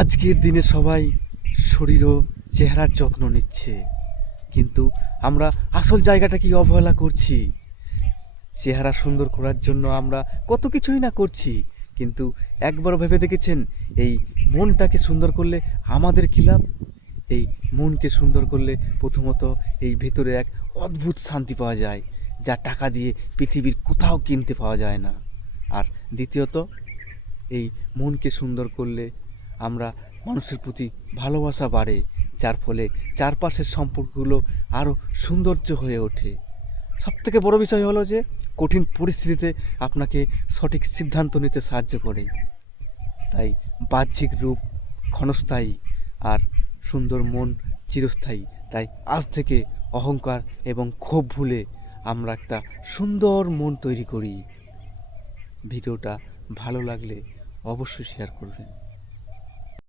আজকের দিনে সবাই শরীর ও চেহারার যত্ন নিচ্ছে, কিন্তু আমরা আসল জায়গাটাকে অবহেলা করছি। চেহারা সুন্দর করার জন্য আমরা কত কিছুই না করছি, কিন্তু একবার ভেবে দেখেছেন এই মনটাকে সুন্দর করলে আমাদের কী লাভ? এই মনকে সুন্দর করলে প্রথমত এই ভেতরে এক অদ্ভুত শান্তি পাওয়া যায়, যা টাকা দিয়ে পৃথিবীর কোথাও কিনতে পাওয়া যায় না। আর দ্বিতীয়ত, এই মনকে সুন্দর করলে আমরা মানুষের প্রতি ভালোবাসা বাড়ে, যার ফলে চারপাশের সম্পর্কগুলো আরও সৌন্দর্য হয়ে ওঠে। সবথেকে বড় বিষয় হলো যে কঠিন পরিস্থিতিতে আপনাকে সঠিক সিদ্ধান্ত নিতে সাহায্য করে। তাই বাহ্যিক রূপ ক্ষণস্থায়ী আর সুন্দর মন চিরস্থায়ী। তাই আজ থেকে অহংকার এবং ক্ষোভ ভুলে আমরা একটা সুন্দর মন তৈরি করি। ভিডিওটা ভালো লাগলে অবশ্যই শেয়ার করবেন।